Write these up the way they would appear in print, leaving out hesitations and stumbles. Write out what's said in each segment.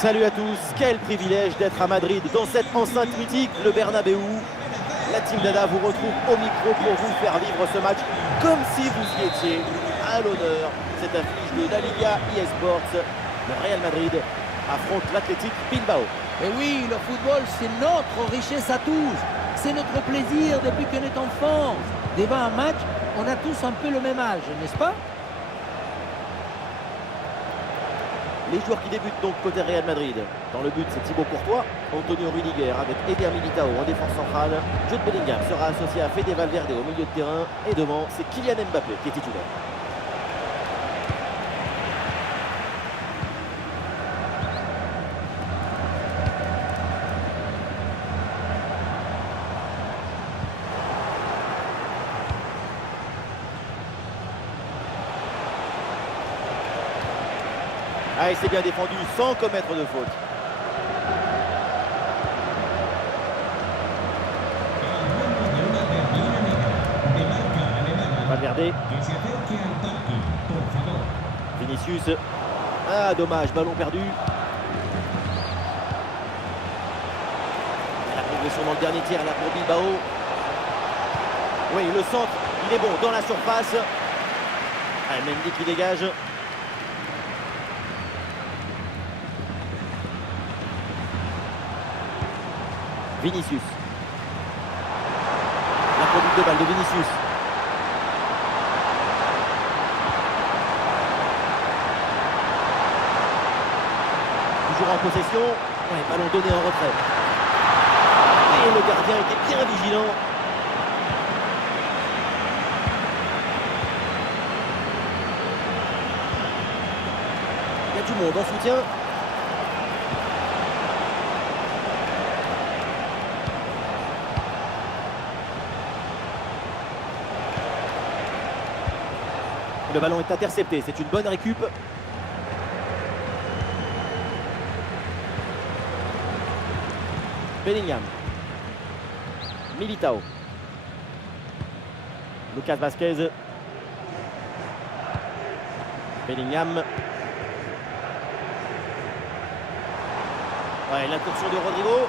Salut à tous, quel privilège d'être à Madrid dans cette enceinte mythique, le Bernabéu. La Team Dada vous retrouve au micro pour vous faire vivre ce match comme si vous y étiez. À l'honneur, cette affiche de la Liga eSports. Le Real Madrid affronte l'Athletic Bilbao. Et oui, le football, c'est notre richesse à tous. C'est notre plaisir depuis qu'on est enfant. Devant un match, on a tous un peu le même âge, n'est-ce pas? Les joueurs qui débutent donc côté Real Madrid. Dans le but, c'est Thibaut Courtois, Antonio Rudiger avec Eder Militao en défense centrale. Jude Bellingham sera associé à Fede Valverde au milieu de terrain. Et devant, c'est Kylian Mbappé qui est titulaire. Ah, et c'est bien défendu sans commettre de faute. Valverde. Vinicius. Ah, dommage, ballon perdu. La progression dans le dernier tiers là pour Bilbao. Oui, le centre, il est bon dans la surface. Ah, Mendy qui dégage. Vinicius. La conduite de balle de Vinicius. Toujours en possession. Ouais, ballon donné en retrait. Et le gardien était bien vigilant. Il y a du monde en soutien. Le ballon est intercepté, c'est une bonne récup. Bellingham. Militao. Lucas Vazquez. Bellingham. Ouais, l'incursion de Rodrigo.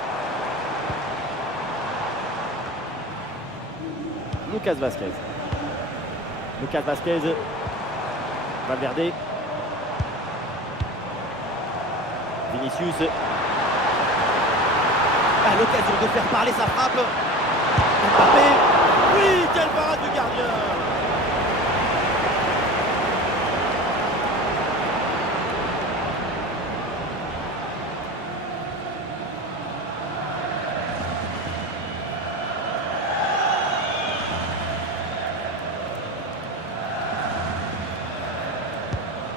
Lucas Vazquez. Lucas Vazquez. Valverde. Vinicius. Ah, l'occasion de faire parler sa frappe. Mbappé. Oui, quelle parade du gardien.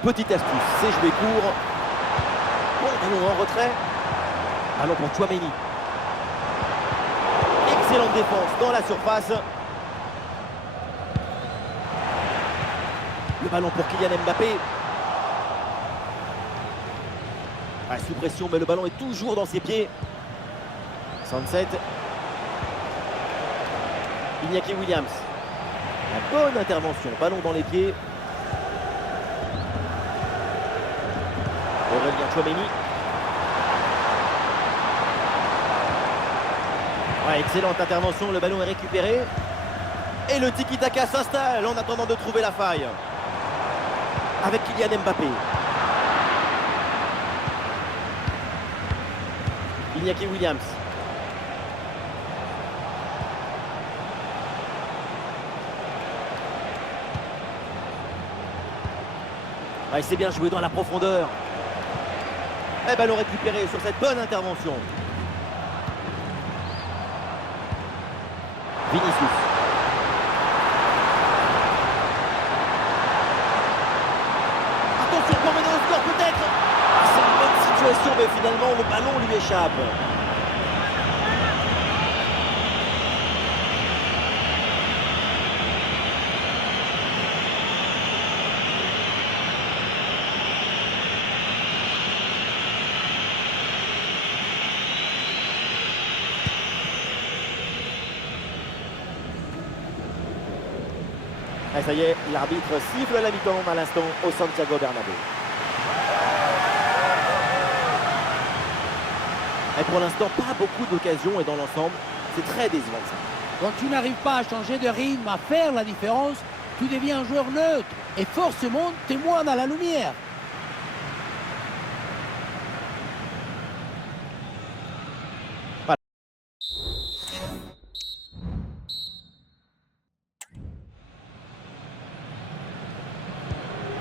Petite astuce, c'est jouer court. Bon, ballon en retrait. Ballon pour Tchouaméni. Excellente défense dans la surface. Le ballon pour Kylian Mbappé. Ah, sous pression, mais le ballon est toujours dans ses pieds. Sunset. Iñaki Williams. La bonne intervention, ballon dans les pieds. Aurélien Tchouaméni. Ouais, excellente intervention, le ballon est récupéré. Et le tiki-taka s'installe en attendant de trouver la faille. Avec Kylian Mbappé. Iñaki Williams. Ouais, c'est bien joué dans la profondeur. Et ballon récupéré sur cette bonne intervention. Vinicius. Attention pour mener au score peut-être. C'est une bonne situation mais finalement le ballon lui échappe. Et ça y est, l'arbitre siffle la mi-temps à l'instant au Santiago Bernabéu. Et pour l'instant, pas beaucoup d'occasions et dans l'ensemble, c'est très décevant ça. Quand tu n'arrives pas à changer de rythme, à faire la différence, tu deviens un joueur neutre et forcément témoin à la lumière. Voilà.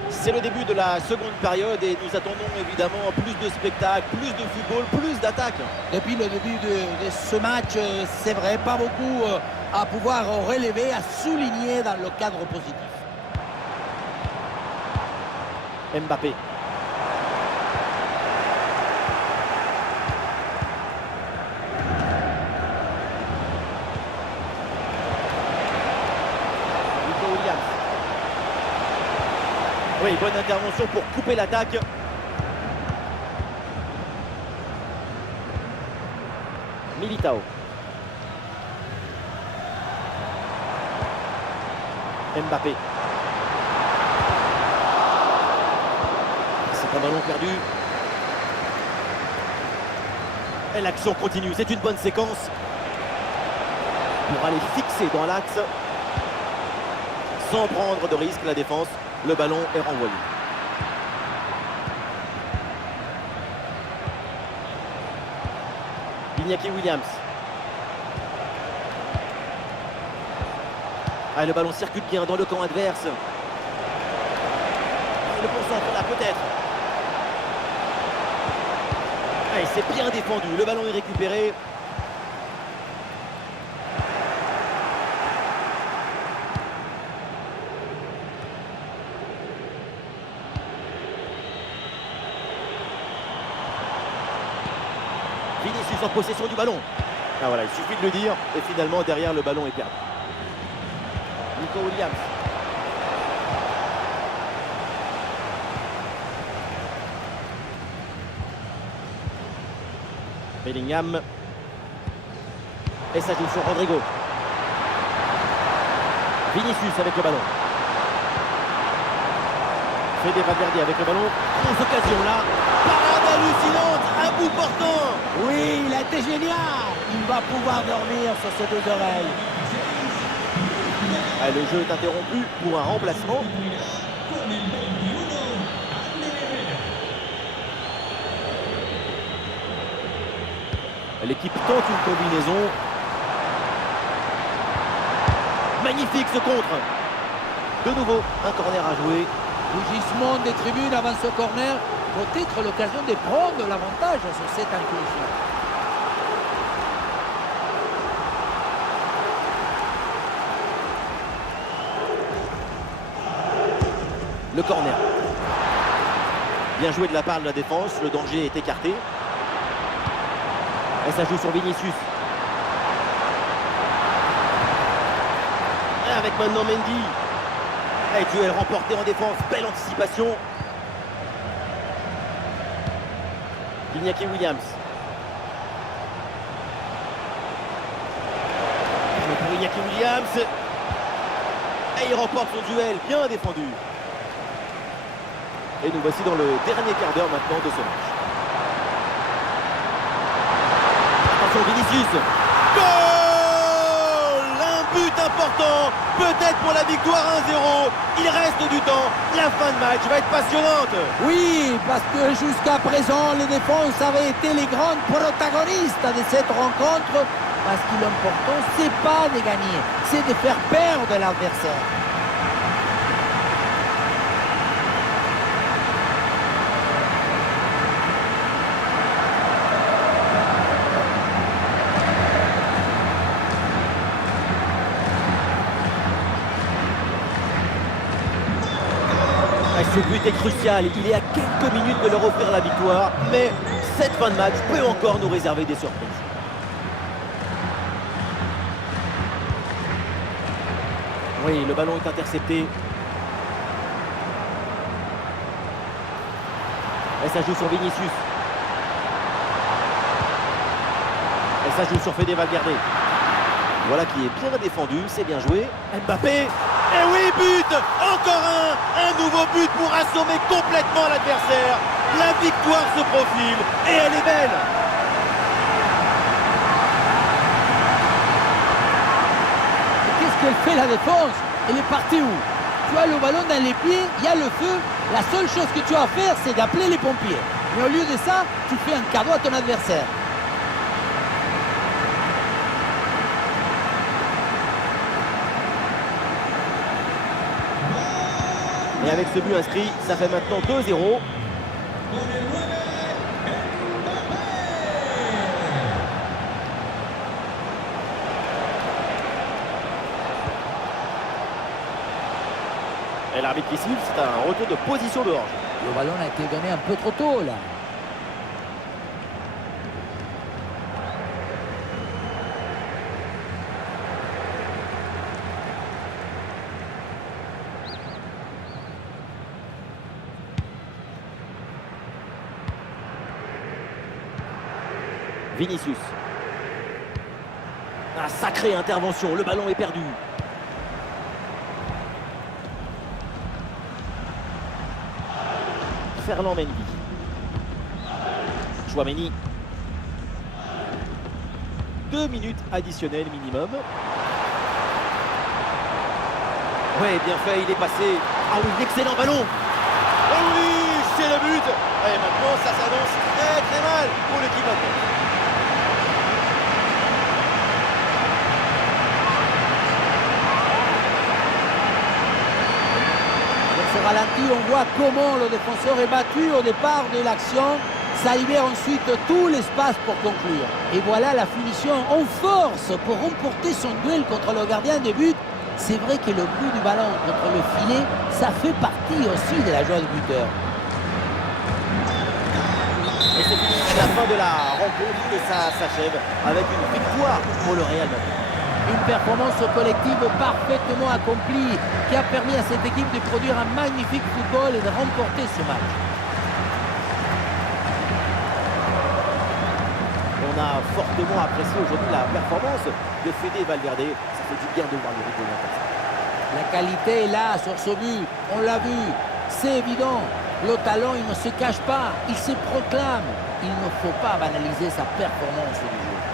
C'est le début de la seconde période et nous attendons évidemment plus de spectacles, plus de football, plus d'attaques. Depuis le début de ce match, c'est vrai, pas beaucoup à pouvoir relever, à souligner dans le cadre positif. Mbappé. Nico Williams. Oui, bonne intervention pour couper l'attaque. Militao. Mbappé. C'est un ballon perdu. Et l'action continue. C'est une bonne séquence. Pour aller fixer dans l'axe. Sans prendre de risque la défense. Le ballon est renvoyé. Iñaki Williams. Ah, le ballon circule bien dans le camp adverse. Le bon centre là peut-être. Ah, c'est bien défendu. Le ballon est récupéré. Vinicius en possession du ballon. Ah voilà, il suffit de le dire. Et finalement, derrière, le ballon est perdu. Nico Williams. Bellingham. Et ça joue sur Rodrigo. Vinicius avec le ballon. Fede Valverde avec le ballon. 11 occasions là. Parade hallucinante, un bout portant. Oui, il a été génial. Il va pouvoir dormir sur ses deux oreilles. Ah, le jeu est interrompu pour un remplacement. L'équipe tente une combinaison. Magnifique ce contre. De nouveau, un corner à jouer. Rougissement des tribunes avant ce corner. Peut-être l'occasion de prendre l'avantage sur cette inclusion. Le corner. Bien joué de la part de la défense. Le danger est écarté. Et ça joue sur Vinicius. Et avec maintenant Mendy. Et duel remporté en défense. Belle anticipation. Iñaki Williams. Pour Iñaki Williams. Et il remporte son duel. Bien défendu. Et nous voici dans le dernier quart d'heure maintenant de ce match. Attention Vinicius. Goal! Un but important. Peut-être pour la victoire 1-0. Il reste du temps. La fin de match va être passionnante. Oui, parce que jusqu'à présent, les défenses avaient été les grandes protagonistes de cette rencontre. Parce que l'important, c'est pas de gagner, c'est de faire perdre l'adversaire. Ce but est crucial, il est à quelques minutes de leur offrir la victoire, mais cette fin de match peut encore nous réserver des surprises. Oui, le ballon est intercepté. Et ça joue sur Vinicius. Et ça joue sur Fede Valverde. Voilà qui est bien défendu, c'est bien joué. Mbappé. Et oui, but! Encore un nouveau but pour assommer complètement l'adversaire. La victoire se profile et elle est belle. qu'elle fait la défense? Elle est partie où? Tu as le ballon dans les pieds, il y a le feu. La seule chose que tu as à faire, c'est d'appeler les pompiers. Mais au lieu de ça, tu fais un cadeau à ton adversaire. Et avec ce but inscrit, ça fait maintenant 2-0. Et l'arbitre qui siffle, c'est un retour de position de hors. Le ballon a été donné un peu trop tôt là. Vinicius. Ah, sacrée intervention, le ballon est perdu. Ferland Mendy. Chouameni. 2 minutes additionnelles minimum. Ouais, bien fait, il est passé. Ah oui, excellent ballon. Oh oui, c'est le but. Et maintenant, ça s'annonce très très mal pour l'équipe adverse. Ralenti, on voit comment le défenseur est battu au départ de l'action. Ça libère ensuite tout l'espace pour conclure. Et voilà la finition en force pour remporter son duel contre le gardien de but. C'est vrai que le coup du ballon contre le filet, ça fait partie aussi de la joie du buteur. Et c'est fini, c'est la fin de la rencontre et ça s'achève avec une victoire pour le Real Madrid. Une performance collective parfaitement accomplie qui a permis à cette équipe de produire un magnifique football et de remporter ce match. On a fortement apprécié aujourd'hui la performance de Fede Valverde. Ça fait du bien de voir le rigoler comme ça. La qualité est là sur ce but, on l'a vu, c'est évident. Le talent, il ne se cache pas, il se proclame. Il ne faut pas banaliser sa performance du jeu.